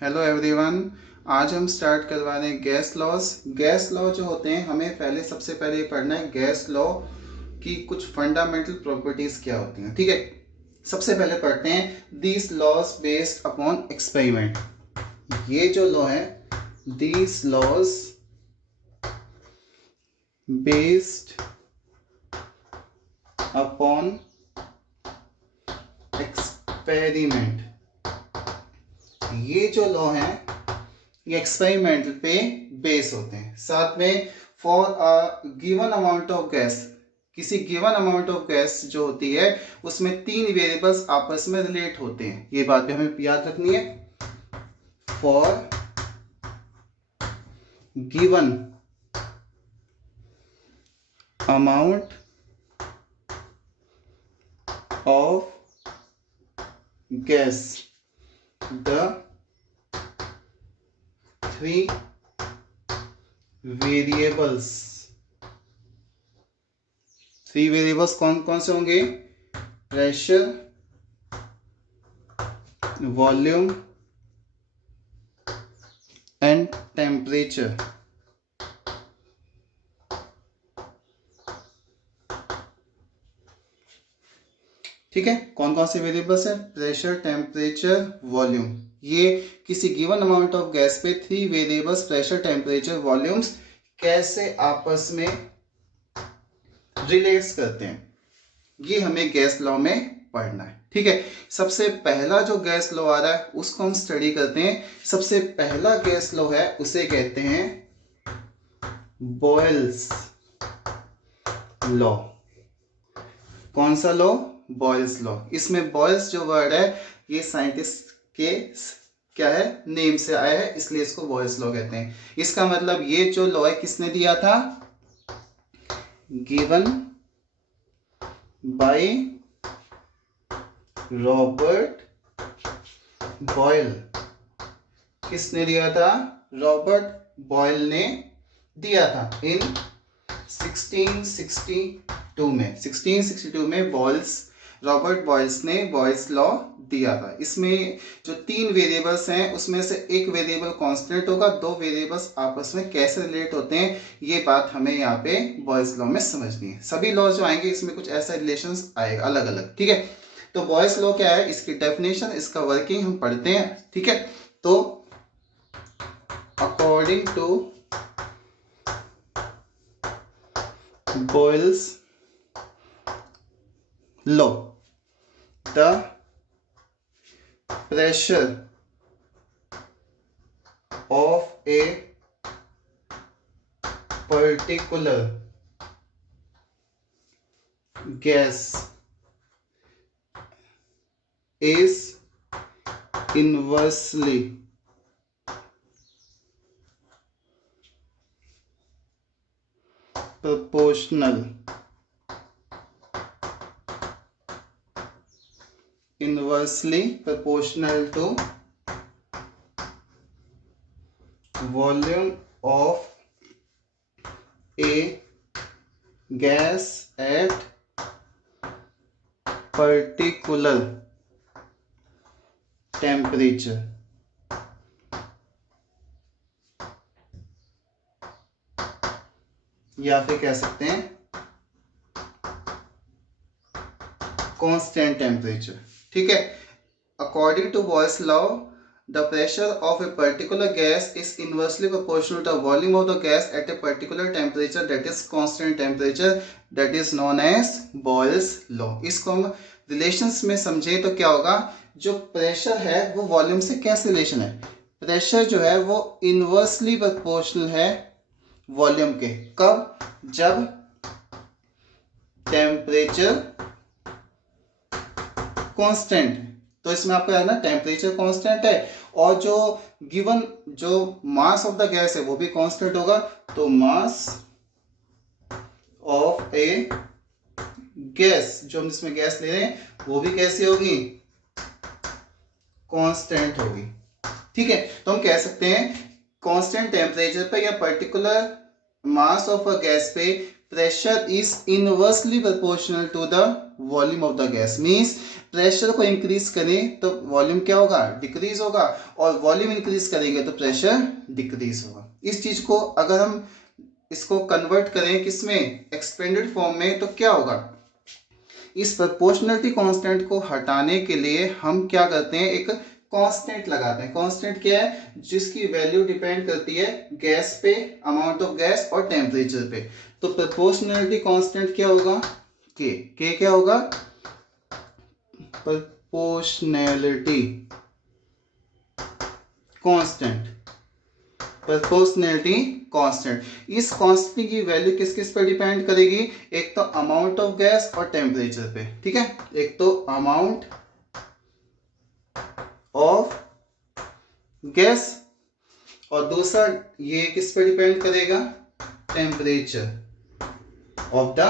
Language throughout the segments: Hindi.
Hello everyone. आज हम स्टार्ट करवा रहे हैं गैस लॉज। गैस लॉ जो होते हैं हमें सबसे पहले ये पढ़ना है गैस लॉ की कुछ फंडामेंटल प्रॉपर्टीज क्या होती हैं। ठीक है, सबसे पहले पढ़ते हैं these laws based upon experiment. ये जो लॉ है these laws based upon experiment, ये जो लॉ है ये एक्सपेरिमेंट पे बेस होते हैं। साथ में for a given amount of gas, किसी गिवन अमाउंट ऑफ गैस जो होती है उसमें तीन वेरिएबल्स आपस में रिलेट होते हैं। ये बात भी हमें याद रखनी है। For given amount of gas the three variables, three variables कौन कौन से होंगे? Pressure, volume and temperature. ठीक है, कौन कौन से वेरिएबल्स है? Pressure, temperature, volume. ये किसी गिवन अमाउंट ऑफ गैस पे three variables pressure, temperature, volumes कैसे आपस में रिलेट्स करते हैं, ये हमें गैस लॉ में पढ़ना है। ठीक है, सबसे पहला जो गैस लॉ आ रहा है उसको हम स्टडी करते हैं। सबसे पहला गैस लॉ है उसे कहते हैं बॉयल्स लॉ। कौन सा लॉ? Boyle's law. इसमें बॉयल्स जो वर्ड है ये साइंटिस्ट के क्या है, नेम से आया है, इसलिए इसको बॉयल्स लॉ कहते हैं। इसका मतलब ये जो लॉ है किसने दिया था? Given by Robert Boyle. किसने दिया था? रॉबर्ट बॉयल ने दिया था इन 1662 में। 1662 में रॉबर्ट बॉयल्स ने बॉयल्स लॉ दिया था। इसमें जो तीन वेरिएबल्स हैं उसमें से एक वेरिएबल कांस्टेंट होगा, दो वेरिएबल्स आपस में कैसे रिलेट होते हैं ये बात हमें यहाँ पे बॉयल्स लॉ में समझनी है। सभी लॉ जो आएंगे इसमें कुछ ऐसा रिलेशंस आएगा अलग अलग। ठीक है, तो बॉयल्स लॉ क्या है, इसकी डेफिनेशन, इसका वर्किंग हम पढ़ते हैं। ठीक है, तो according to Boyle's law, the pressure of a particular gas is inversely proportional to volume of a gas at particular temperature। या फिर कह सकते हैं कांस्टेंट टेम्परेचर। ठीक है, according to Boyle's law the pressure of a particular gas is inversely proportional to the volume of the gas at a particular temperature, that is constant temperature, that is known as Boyle's law। इसको हम रिलेशंस में समझे तो क्या होगा, जो प्रेशर है वो वॉल्यूम से कैसे रिलेशन है? प्रेशर जो है वो इनवर्सली प्रोपोर्शनल है वॉल्यूम के। कब? जब टेम्परेचर कांस्टेंट है। तो इसमें आपको याद ना, टेम्परेचर कांस्टेंट है और जो गिवन जो मास ऑफ द गैस है वो भी कांस्टेंट होगा। तो मास ऑफ ए गैस, जो हम इसमें गैस ले रहे हैं वो भी कैसी होगी? कांस्टेंट होगी। ठीक है, तो हम कह सकते हैं कांस्टेंट टेम्परेचर पे या particular mass of a gas पे pressure is inversely proportional to the volume of the gas. Means pressure को इंक्रीज करें तो वॉल्यूम क्या होगा, डिक्रीज होगा, और वॉल्यूम इंक्रीज करेंगे तो प्रेशर डिक्रीज होगा। इस चीज को अगर हम इसको कन्वर्ट करें किसमें, एक्सपेंडेड फॉर्म में, तो क्या होगा, इस प्रोपोर्शनलिटी कांस्टेंट को हटाने के लिए हम क्या करते हैं, एक कांस्टेंट लगाते हैं। कांस्टेंट क्या है, जिसकी वैल्यू डिपेंड करती है गैस पे, अमाउंट ऑफ गैस और टेम्परेचर पे। तो प्रोपोर्शनलिटी कांस्टेंट क्या होगा, के क्या होगा, प्रोपोर्शनैलिटी कांस्टेंट, प्रोपोर्शनैलिटी कांस्टेंट। इस कांस्टेंट की वैल्यू किस किस पर डिपेंड करेगी, एक तो अमाउंट ऑफ गैस और टेम्परेचर पे, ठीक है, एक तो अमाउंट ऑफ गैस और दूसरा ये किस पे डिपेंड करेगा, टेम्परेचर ऑफ द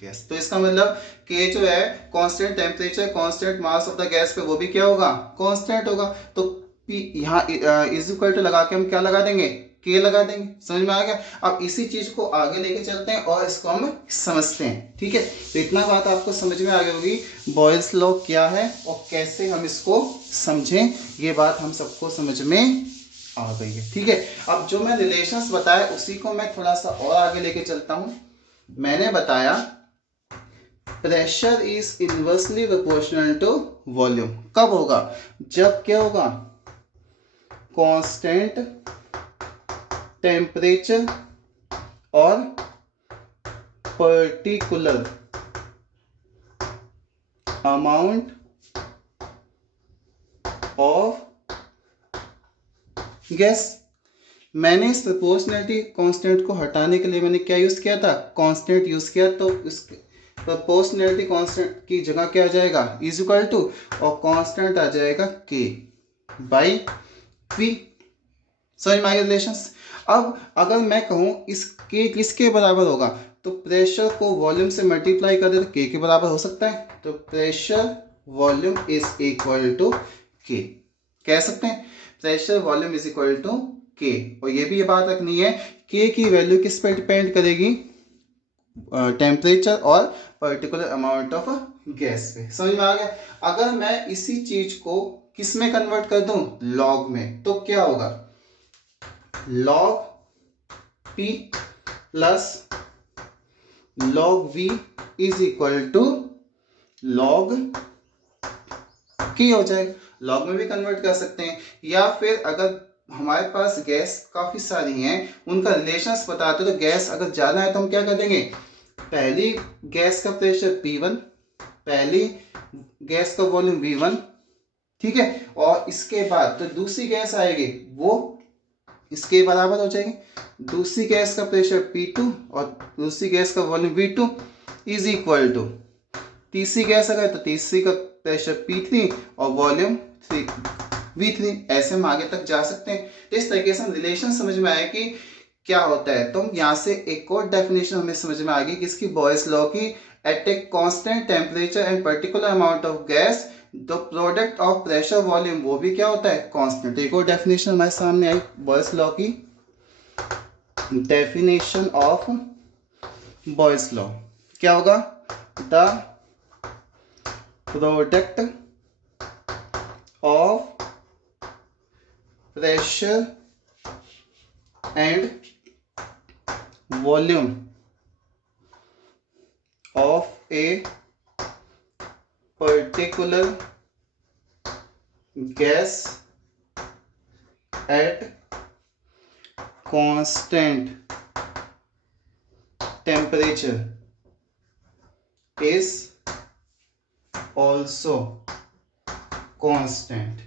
गैस। तो इसका मतलब के जो है constant temperature, constant mass of the gas पे वो भी क्या होगा, कांस्टेंट होगा। तो पी यहाँ इज इक्वल टू लगा के हम क्या लगा देंगे, के लगा देंगे। समझ में आ गया। अब इसी चीज को आगे लेके चलते हैं और इसको हम समझते हैं, ठीक है। तो इतना बात आपको समझ में आ गई होगी, बॉयल्स लॉ क्या है और कैसे हम इसको समझें, ये बात हम सबको समझ में आ गई है, ठीक है। अब जो मैं रिलेशंस बताया उसी को मैं थोड़ा सा और आगे लेके चलता हूं। मैंने बताया pressure is inversely proportional to volume. कब होगा, जब क्या होगा, कांस्टेंट टेम्परेचर और पर्टिकुलर अमाउंट ऑफ गैस। मैंने इस प्रोपोर्शनलिटी कांस्टेंट को हटाने के लिए मैंने क्या यूज किया था, कांस्टेंट यूज किया। तो इस प्रोपोर्शनलिटी कांस्टेंट की जगह क्या आ जाएगा, इज इक्वल टू, और कांस्टेंट आ जाएगा के बाई वी। समझ में आ गया रिलेशंस। अब अगर मैं कहूं इस के किसके बराबर होगा, तो प्रेशर को वॉल्यूम से मल्टीप्लाई कर दे तो के बराबर हो सकता है। तो pressure volume is equal to k, कह सकते हैं pressure volume is equal to k. और ये भी ये बात रखनी है, के की वैल्यू किस पर डिपेंड करेगी, टेम्परेचर और पर्टिकुलर अमाउंट ऑफ गैस पे। समझ में आ गया। अगर मैं इसी चीज को किस में कन्वर्ट कर दूं, लॉग में, तो क्या होगा, log P plus log V is equal to log k हो जाएगा। लॉग में भी कन्वर्ट कर सकते हैं, या फिर अगर हमारे पास गैस काफी सारी हैं, उनका रिलेशंस बताते तो गैस अगर ज्यादा है तो हम क्या कर देंगे, पहली गैस का प्रेशर P1, पहली गैस का वॉल्यूम V1, ठीक है, और इसके बाद तो दूसरी गैस आएगी वो इसके बराबर हो जाएगी। दूसरी गैस का प्रेशर P2 और दूसरी गैस का volume V2 is equal to, तीसरी गैस अगर तो तीसरी का प्रेशर P3 और वॉल्यूम V3। ऐसे हम आगे तक जा सकते हैं। तो इस तरीके से हम रिलेशन समझ में आए कि क्या होता है। तो यहाँ से एक और डेफिनेशन हमें समझ में आ गई किसकी, बॉयल्स लॉ की। At a constant temperature and particular amount of gas the product of pressure volume, वो भी क्या होता है, कांस्टेंट। एक और डेफिनेशन हमारे सामने आई बॉयल्स लॉ की। डेफिनेशन ऑफ बॉयल्स लॉ क्या होगा, the product of pressure and volume of A particular gas at constant temperature is also constant।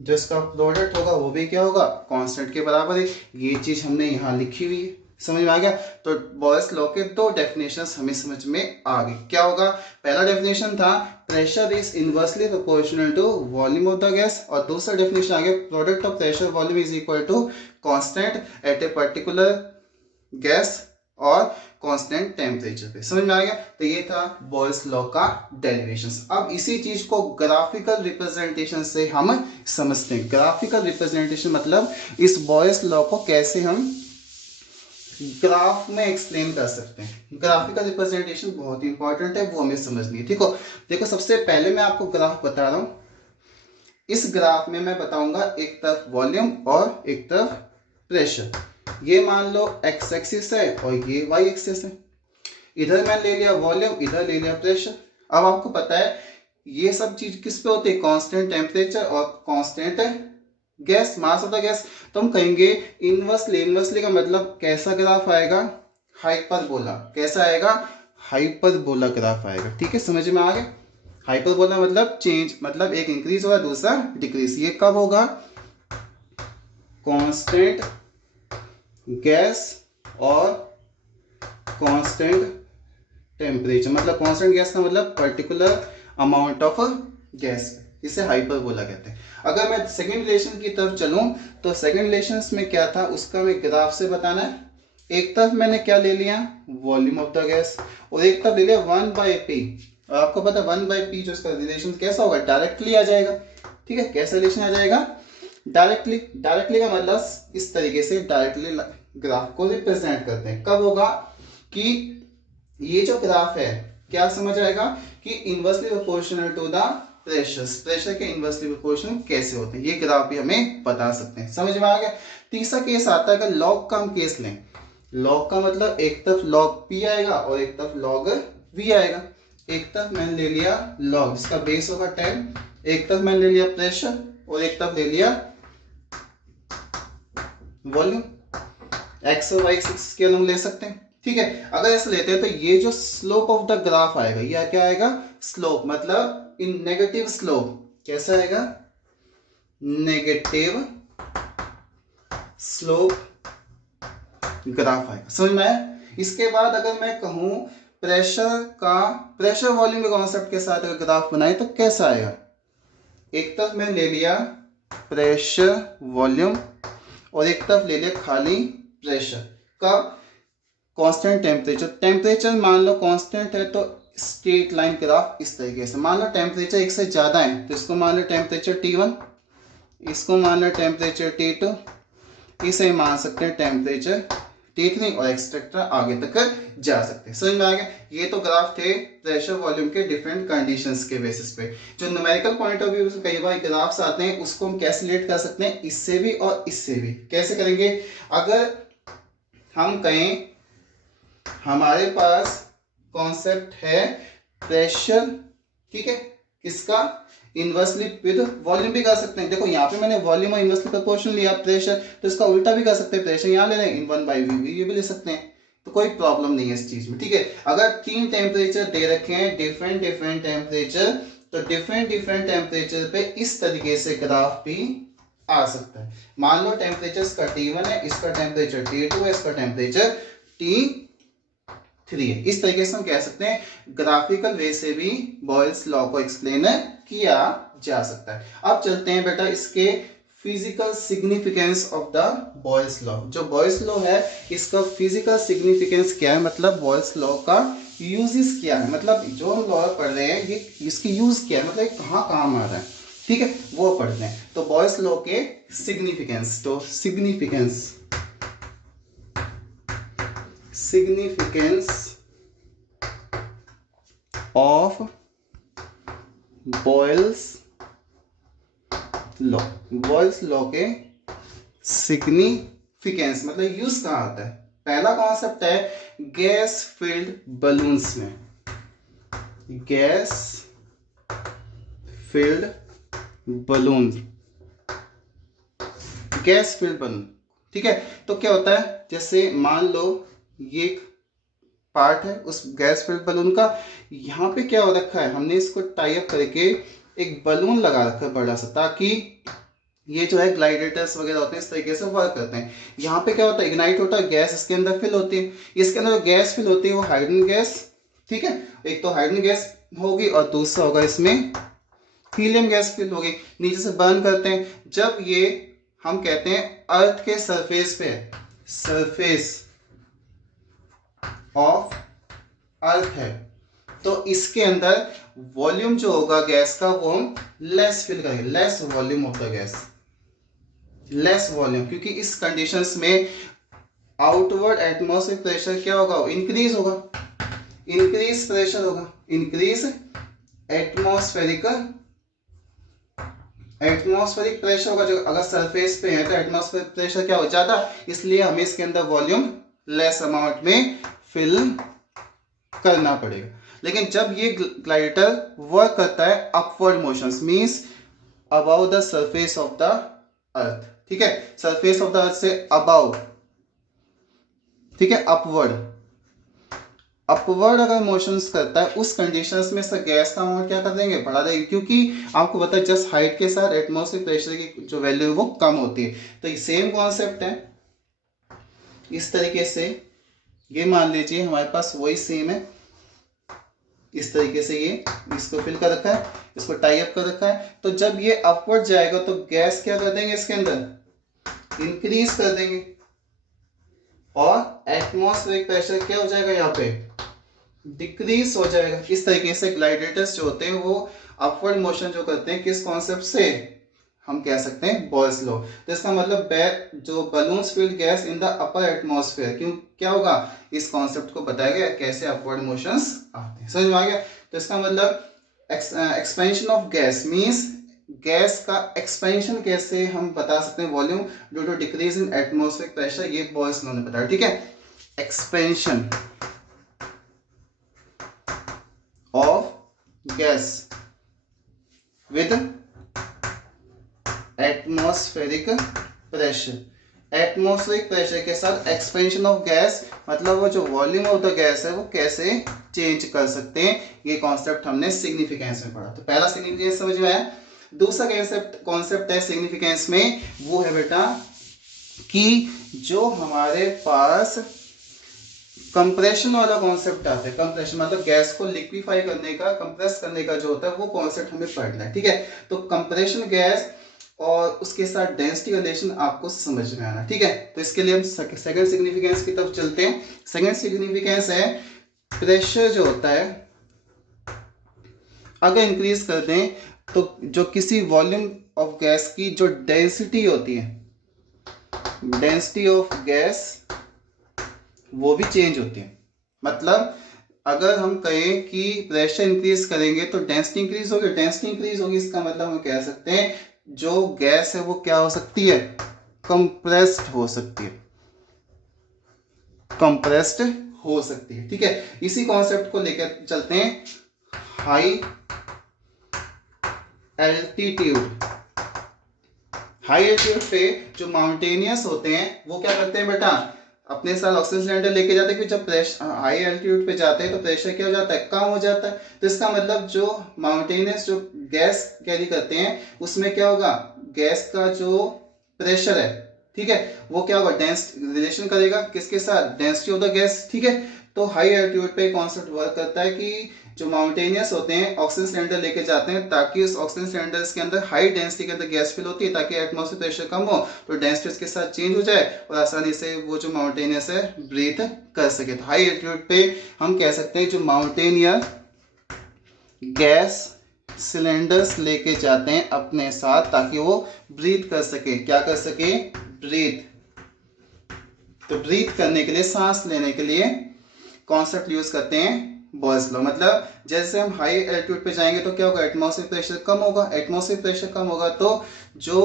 जो इसका प्रोडक्ट होगा वो भी क्या होगा, कांस्टेंट के बराबर है। ये चीज हमने यहाँ लिखी हुई है। समझ में आ गया। तो बॉयल्स लॉ के दो डेफिनेशंस हमें समझ में आ गई। क्या होगा, पहला डेफिनेशन था pressure is inversely proportional to volume of the gas, और दूसरा डेफिनेशन आ गया product of pressure volume is equal to constant at a particular gas और कांस्टेंट टेम्परेचर पे। समझ में आ गया। तो ये था बॉयल्स लॉ का डेरिवेशंस। अब इसी चीज को ग्राफिकल रिप्रेजेंटेशन से हम समझते हैं। ग्राफिकल रिप्रेजेंटेशन मतलब इस बॉयल्स लॉ को कैसे हम ग्राफ में एक्सप्लेन कर सकते हैं। ग्राफिकल रिप्रेजेंटेशन बहुत इंपॉर्टेंट है, वो हमें समझनी है। ठीक हो, देखो सबसे पहले मैं आपको ग्राफ बता रहा हूँ। इस ग्राफ में मैं बताऊंगा एक तरफ वॉल्यूम और एक तरफ प्रेशर। ये मान लो एक्स एक्सिस है और ये वाई एक्सिस है। इधर मैं ले लिया वॉल्यूम, इधर ले लिया प्रेशर। अब आपको पता है ये सब चीज किस पे होती है, कांस्टेंट टेम्परेचर और constant gas, mass of the gas. तो हम कहेंगे इनवर्सली, इनवर्सली का मतलब कैसा ग्राफ आएगा, हाइपरबोला। कैसा आएगा, हाइपरबोला ग्राफ आएगा। ठीक है, समझ में आ गया। हाइपरबोला मतलब चेंज, मतलब एक इंक्रीज होगा दूसरा डिक्रीज। ये कब होगा, कांस्टेंट गैस और कांस्टेंट टेम्परेचर। मतलब कांस्टेंट गैस का मतलब पर्टिकुलर अमाउंट ऑफ गैस, इसे हाइपरबोला कहते हैं। अगर मैं सेकंड रिलेशन की तरफ चलूं तो सेकंड रिलेशन में क्या था उसका मैं ग्राफ से बताना है। एक तरफ मैंने क्या ले लिया, वॉल्यूम ऑफ द गैस, और एक तरफ ले लिया 1/p। और आपको पता है 1/p जो इसका रिलेशन कैसा होगा, डायरेक्टली आ जाएगा। ठीक है, कैसा रिलेशन आ जाएगा, डायरेक्टली। डायरेक्टली का मतलब इस तरीके से डायरेक्टली ग्राफ को रिप्रेजेंट करते हैं। कब होगा कि ये जो ग्राफ है क्या समझ आएगा कि inversely proportional to the pressure. Pressure के इनवर्सली प्रोपोर्शनल कैसे होते हैं, ये ग्राफ भी हमें बता सकते हैं। समझ में आ गया। तीसरा केस आता है, अगर लॉग का हम केस लें। लॉग का मतलब एक तरफ लॉग पी आएगा और एक तरफ लॉग वी आएगा। एक तरफ मैंने ले लिया लॉग, इसका बेस होगा 10। एक तरफ मैंने ले लिया प्रेशर और एक तरफ ले लिया वॉल्यूम। एक्स और वाई एक्सिस के हम ले सकते हैं। ठीक है, अगर ऐसे लेते हैं तो ये जो स्लोप ऑफ द ग्राफ आएगा, ये क्या आएगा, स्लोप, मतलब इन नेगेटिव स्लोप। कैसा आएगा, नेगेटिव स्लोप ग्राफ आएगा। समझ में आया। इसके बाद अगर मैं कहूं प्रेशर का, प्रेशर वॉल्यूम के कॉन्सेप्ट के साथ अगर ग्राफ बनाए तो कैसा आएगा। एक तरफ मैं ले लिया प्रेशर वॉल्यूम और एक तरफ ले लिया खाली प्रेशर। कब, कांस्टेंट टेम्परेचर। टेम्परेचर मान लो कांस्टेंट है तो स्ट्रेट लाइन ग्राफ इस तरीके से। मान लो टेम्परेचर एक से ज्यादा है तो इसको मान लो टेम्परेचर T1, इसको मान लो टेम्परेचर T2, इसे मान सकते हैं टेम्परेचर T3 और एक्सेट्रा आगे तक जा सकते हैं। समझ में आ गया। ये तो ग्राफ थे प्रेशर वॉल्यूम के डिफरेंट कंडीशंस के बेसिस पे। जो न्यूमेरिकल पॉइंट ऑफ व्यू से कई बार ग्राफ्स आते हैं उसको हम कैसे रिलेट कर सकते हैं, इससे भी और इससे भी। कैसे करेंगे, अगर हम कहें हमारे पास कॉन्सेप्ट है प्रेशर, ठीक है, किसका, इनवर्सली विद वॉल्यूम भी कर सकते हैं। देखो यहाँ पे मैंने वॉल्यूम और इनवर्सली प्रोपोर्शन लिया प्रेशर, तो इसका उल्टा भी कर सकते हैं। प्रेशर यहाँ ले रहे हैं इन 1/v, ये भी ले सकते हैं। तो कोई प्रॉब्लम नहीं है इस चीज में। ठीक है, अगर 3 टेम्परेचर दे रखे हैं, डिफरेंट डिफरेंट टेम्परेचर, तो डिफरेंट डिफरेंट टेम्परेचर पे इस तरीके से ग्राफ भी आ सकता है। मान लो टेम्परेचर इसका T1 है, इसका टेम्परेचर T2 है, इसका टेम्परेचर T3 है। इस तरीके से हम कह सकते हैं, ग्राफिकल वे से भी बॉयल्स लॉ को एक्सप्लेन किया जा सकता है। अब चलते हैं बेटा इसके physical significance of the Boyle's law. जो बॉयल्स लॉ है इसका फिजिकल सिग्निफिकेंस क्या है, मतलब बॉयल्स लॉ का यूजेस क्या है, मतलब जो हम लॉ पढ़ रहे हैं ये इसकी यूज क्या है, मतलब कहाँ काम आ रहा है। ठीक है, वो पढ़ते हैं। तो बॉयल्स लॉ के सिग्निफिकेंस, तो significance of Boyle's law. Boyle's law के सिग्निफिकेंस मतलब यूज कहाँ आता है। पहला कॉन्सेप्ट है गैस फिल्ड बलून्स में, gas filled balloon, gas filled balloon. ठीक है, तो क्या होता है, जैसे मान लो ये एक पार्ट है उस गैस फिल्ड बलून का, यहाँ पे क्या हो रखा है, हमने इसको टाई अप करके एक बलून लगा रखा है बड़ा सा, ताकि ये जो है ग्लाइडेटर्स वगैरह होते हैं इस तरीके से वर्क करते हैं। यहाँ पे क्या होता है, इग्नाइट होता है, गैस इसके अंदर फिल होती है। इसके अंदर जो गैस फिल होती है वो हाइड्रोजन गैस, ठीक है, एक तो हाइड्रोजन गैस होगी और दूसरा होगा इसमें हीलियम गैस फिल होगी। नीचे से बर्न करते हैं। जब ये हम कहते हैं अर्थ के सरफेस पे, सरफेस ऑफ अर्थ है, तो इसके अंदर वॉल्यूम जो होगा गैस का वो हम लेस फिल करेंगे, less volume of the gas, less volume, क्योंकि इस कंडीशंस में आउटवर्ड एटमॉस्फेरिक प्रेशर क्या होगा, इंक्रीज होगा, इंक्रीज प्रेशर होगा, इंक्रीज एटमॉस्फेरिक एटमॉस्फेरिक प्रेशर होगा। जो अगर सरफेस पे है तो एटमॉस्फेरिक प्रेशर क्या हो, ज्यादा, इसलिए हमें इसके अंदर वॉल्यूम लेस अमाउंट में फिल करना पड़ेगा। लेकिन जब ये ग्लाइडर वर्क करता है upward motions, means about the surface of the earth, ठीक है, सरफेस ऑफ द अर्थ से अबाउ, ठीक है, अपवर्ड, अपवर्ड अगर मोशंस करता है उस कंडीशंस में सर गैस का अमाउंट क्या कर देंगे, बढ़ा देंगे, क्योंकि आपको पता है जस्ट हाइट के साथ एटमॉस्फेरिक प्रेशर की जो वैल्यू है वो कम होती है। तो ये सेम कॉन्सेप्ट है। इस तरीके से ये मान लीजिए हमारे पास वही सेम है, इस तरीके से ये इसको फिल कर रखा है, इसको टाई अप कर रखा है। तो जब ये अपवर्ड जाएगा तो गैस क्या कर देंगे, इसके अंदर इंक्रीज कर देंगे और एटमॉस्फेरिक प्रेशर क्या हो जाएगा, यहाँ पे डिक्रीज हो जाएगा। इस तरीके से ग्लाइडेटर्स जो होते हैं वो अपवर्ड मोशन जो करते हैं, किस कॉन्सेप्ट से, हम कह सकते हैं बॉयल्स लॉ। तो इसका मतलब जो balloons field gas in the upper atmosphere, क्यों क्या होगा, इस कॉन्सेप्ट को बताया गया कैसे अपवर्ड मोशंस आते हैं, समझ में आ गया। तो इसका मतलब expansion of gas means gas का एक्सपेंशन कैसे हम बता सकते हैं, volume due to decrease in atmospheric pressure, ये बॉयल्स लॉ ने बताया, ठीक है। Expansion of gas with atmospheric pressure, atmospheric pressure के साथ एक्सपेंशन ऑफ गैस, मतलब वो जो वॉल्यूम ऑफ द गैस है वो कैसे चेंज कर सकते हैं, ये कॉन्सेप्ट हमने सिग्निफिकेंस में पढ़ा। तो पहला सिग्निफिकेंस समझ में आया। दूसरा कॉन्सेप्ट है सिग्निफिकेंस में, वो है बेटा कि जो हमारे पास कंप्रेशन वाला कॉन्सेप्ट आता है, कंप्रेशन मतलब गैस को लिक्विफाई करने का, कंप्रेस करने का जो होता है वो कॉन्सेप्ट हमें पढ़ना है, ठीक है। तो कंप्रेशन गैस और उसके साथ डेंसिटी रिलेशन आपको समझ में आना, ठीक है। तो इसके लिए हम सेकंड सिग्निफिकेंस की तरफ चलते हैं। सेकंड सिग्निफिकेंस है प्रेशर जो होता है अगर इंक्रीज कर दें तो जो किसी वॉल्यूम ऑफ गैस की जो डेंसिटी होती है, डेंसिटी ऑफ गैस वो भी चेंज होती है। मतलब अगर हम कहें कि प्रेशर इंक्रीज करेंगे तो डेंसिटी इंक्रीज होगी, डेंसिटी इंक्रीज होगी, इसका मतलब हम कह सकते हैं जो गैस है वो क्या हो सकती है, कंप्रेस्ड हो सकती है, कंप्रेस्ड हो सकती है, ठीक है। इसी कॉन्सेप्ट को लेकर चलते हैं हाई एल्टीट्यूड। हाई एल्टीट्यूड पे जो माउंटेनियस होते हैं वो क्या करते हैं बेटा, अपने साथ ऑक्सीजन सिलेंडर लेके जाते हैं, कि जब प्रेशर हाई एल्टीट्यूड पे जाते हैं तो प्रेशर क्या हो जाता है, कम हो जाता है। तो इसका मतलब जो माउंटेनियस जो गैस कैरी करते हैं उसमें क्या होगा, गैस का जो प्रेशर है, ठीक है, वो क्या होगा, रिलेशन करेगा किसके साथ, डेंसिटी ऑफ द गैस, ठीक है। तो हाई एल्टीट्यूड पे कॉन्सेप्ट वर्क करता है कि जो माउंटेनियस होते हैं ऑक्सीजन सिलेंडर लेके जाते हैं ताकि उस ऑक्सीजन सिलेंडर के अंदर हाई डेंसिटी के अंदर गैस फिल होती है, ताकि एटमॉस्फेरिक प्रेशर कम हो तो डेंसिटी उसके साथ चेंज हो जाए और आसानी से वो जो माउंटेनियस है ब्रीथ कर सके। तो हाई एल्टीट्यूड पे हम कह सकते हैं जो माउंटेनियर गैस सिलेंडर्स लेके जाते हैं अपने साथ ताकि वो ब्रीथ कर सके, क्या कर सके, ब्रीथ। तो ब्रीथ करने के लिए, सांस लेने के लिए कॉन्सेप्ट यूज करते हैं बॉयल्स लॉ। मतलब जैसे हम हाई एल्टीट्यूड पे जाएंगे तो क्या होगा, एटमॉस्फेरिक प्रेशर कम होगा, एटमॉस्फेरिक प्रेशर कम होगा तो जो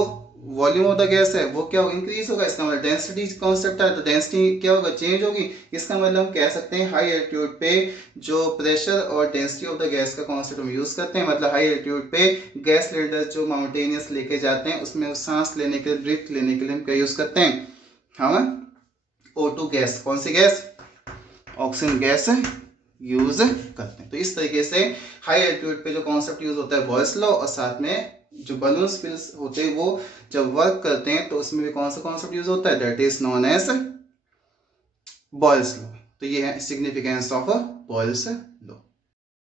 वॉल्यूम ऑफ द गैस है वो क्या होगा, इंक्रीज होगा। इसका मतलब डेंसिटी कॉन्सेप्ट है तो डेंसिटी क्या होगा, चेंज होगी। इसका मतलब हम कह सकते हैं हाई एल्टीट्यूड पे जो प्रेशर और डेंसिटी ऑफ द गैस का कॉन्सेप्ट हम यूज करते हैं। मतलब हाई एल्टीट्यूड पे गैस सिलेंडर जो माउंटेनियस लेके जाते हैं उसमें सांस लेने के लिए, ब्रीथ लेने के लिए हम क्या यूज करते हैं, हम O2 गैस, कौन सी गैस, ऑक्सीजन गैस यूज करते हैं। तो इस तरीके से हाई एल्टीट्यूड पे जो कॉन्सेप्ट यूज होता है बॉयल्स लॉ, और साथ में जो बलून्स फिल्स होते हैं वो जब वर्क करते हैं तो उसमें भी कौन सा कॉन्सेप्ट यूज होता है, that is known as Boyle's law. तो ये है सिग्निफिकेंस ऑफ बॉयल्स लॉ।